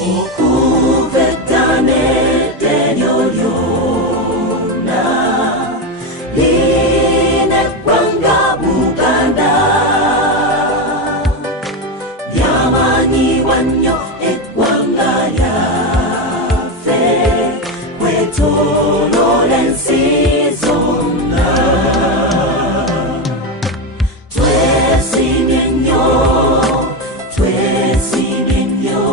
okuvedane denyo lyonna lineggwanga Buganda lyamanyibwa nnyo eggwanga lyaffe kwetooloola ensi zonna. Twesimye nnyo, twesimye nnyo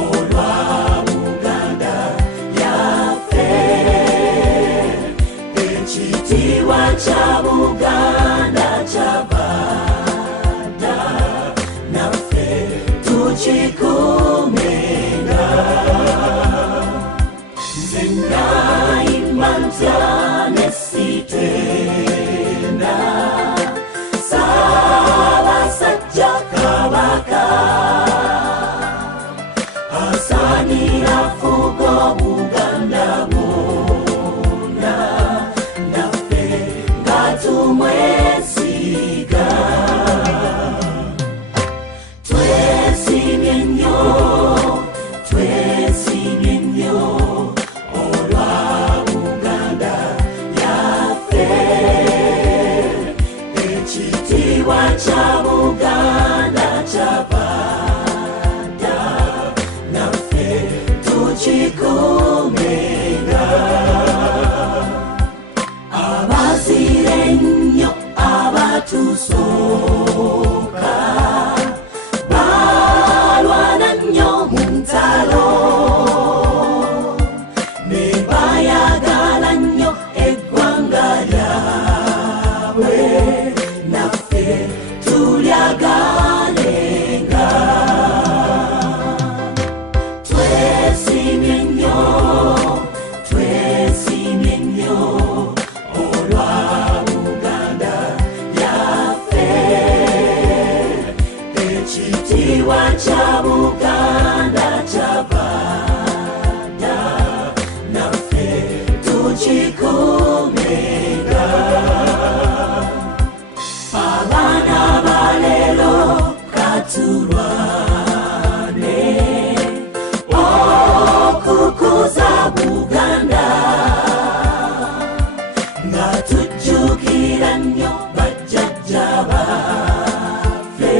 olwa Buganda yaffe. Ekitiibwa kya Buganda kyabadda naffe tukikuumenga. Nze nayimba ntya ne sitenda Ssaabasajja Kabaka asaanira fuga Buganda bwonna naffe nga tumwesiga. Twesimye nnyo, twesimye nnyo olwa Buganda yaffe. Ekitiibwa kya Buganda kyabadda naffe tukikuumenga. Abazire ennyo abatusooka balwana nnyo mu ntalo ne bayagala nnyo eggwanga lyabwe naffe tulyagalenga. Twesimye nnyo, twesimye nnyo olwa Buganda yaffe. Ekitiibwa kya Buganda kyabadda naffe tukikuumenga. Abaana ba leero katulwane okukuza Buganda nga tujjukira nnyo bajjajja baffe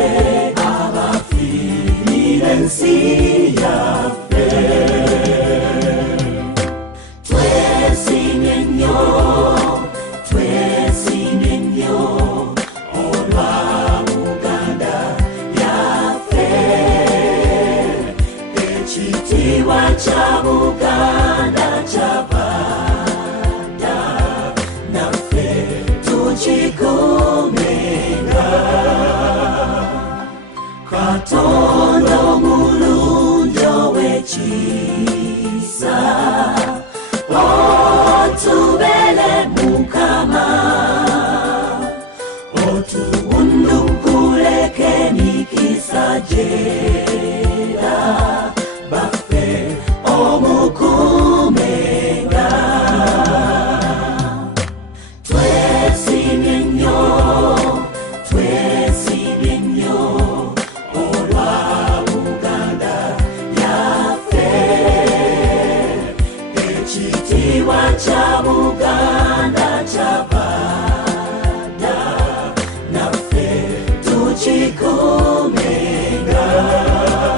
abafiirira ensi yaffe. Twesimye nnyo, twesimye nnyo olwa Buganda yaffe. Ekitiibwa kya Buganda kyabadda naffe tukikuumenga. Katonda omulungi ow'ekisa otubeere Mukama, otuwunnukkuleko emikisa gye.